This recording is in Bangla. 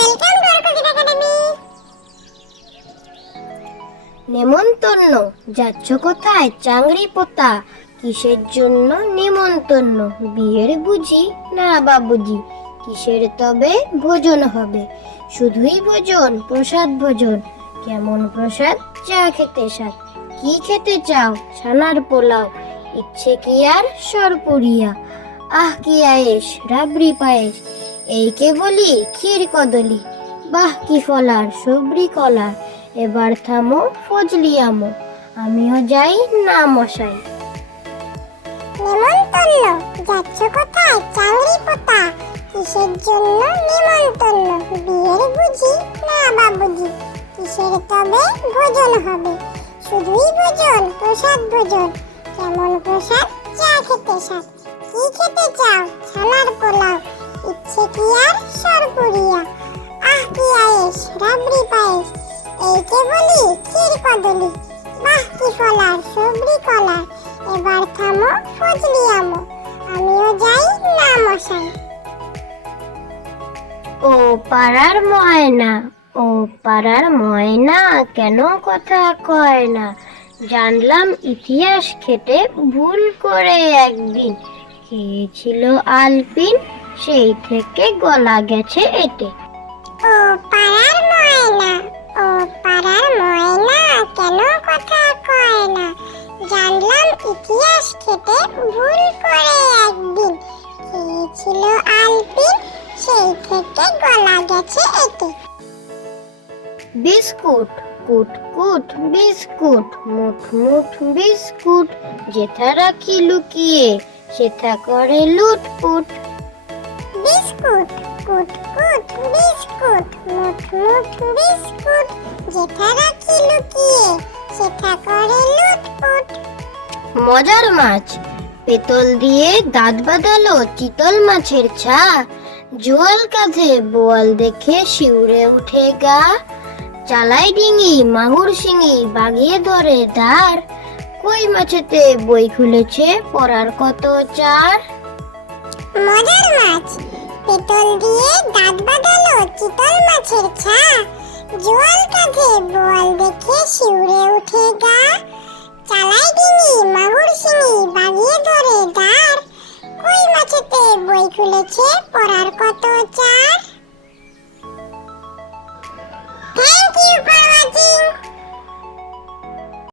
Welcome to our Kabita academy. নেমন্তন্ন, যাচ্ছ কোথায় চাংড়ি পোতা? কিসের জন্য নেমন্তন্ন? বিয়ের বুঝি না বাবুজি? কিসের তবে ভোজন হবে? শুধুই ভোজন, প্রসাদ ভোজন। কেমন প্রসাদ? চা খেতে স্বাদ। কি খেতে চাও? ছানার পোলাও। ইচ্ছে কি আর সরপুরিয়া? আহ কি আয়েশ, রাবড়ি পায়েস। এই কে বলি ক্ষীর কদলি। বাহ কি ফলার, সবরি কলার। এবার থামো ফজলি আমো, আমিও যাই না মশাই। নেমন্তন্ন, যাচ্ছ কোথায় চাংড়ি পোতা? কিসের জন্য নেমন্তন্ন? বিয়ের বুঝি না বাবুজি? কিসের তবে ভোজন হবে? শুধুই ভোজন, প্রসাদ ভোজন। কেমন প্রসাদ? চা খেতে স্বাদ। কি খেতে চাও? ছানার পোলাও। ইচ্ছে কি আর সরপুরিয়া? আহ কি আয়েশ, রাবড়ি পায়েস। এই কে বলি ক্ষীর কদলি। বাহ কি ফলার, সবরি কলার। এবার থামো ফজলি আমো, আমিও যাই না মশাই। ও পাড়ার ময়না, ও পাড়ার ময়না, কেন কথা কয় না? জানলাম ইতিহাস খেটে ভুল করে একদিন। খেয়েছিল আলপিন, সেই থেকে গলা গেছে এটে। ও পাড়ার ময়না, ও পাড়ার ময়না, কেন কথা কয় না? জানলাম ইতিহাস খেটে ভুল করে একদিন। খেয়েছিল আলপিন, সেই থেকে গলা গেছে এতে। বিস্কুট, কুট কুট বিস্কুট, মুঠ মুঠ বিস্কুট। যেথা রাখি লুকিয়ে, সেথা করে লুটপুট। বিস্কুট, কুট কুট বিস্কুট, মুঠ মুঠ বিস্কুট। যেথা রাখি লুকিয়ে, সেথা করে লুটপুট। মজার মাছ, পেতল দিয়ে দাঁত বাঁধালো চিতল মাছের ছা। জোয়াল কাঁধে বোয়াল দেখে শিউরে উঠে গা। চালাই ডিঙি মাগুর শিঙি, বাগিয়ে ধরে দাঁড়। কই মাছেতে বই খুলেছে পড়ার কত চার। মজার মাছ, পেতল দিয়ে দাঁত বাঁধালো চিতল মাছের ছা। জোয়াল কাঁধে বোয়াল দেখে শিউরে উঠে গা। চালাই ডিঙি মাগুর শিঙি, বাগিয়ে ধরে দাঁড়। কই মাছেতে বই খুলেছে পড়ার কত চার।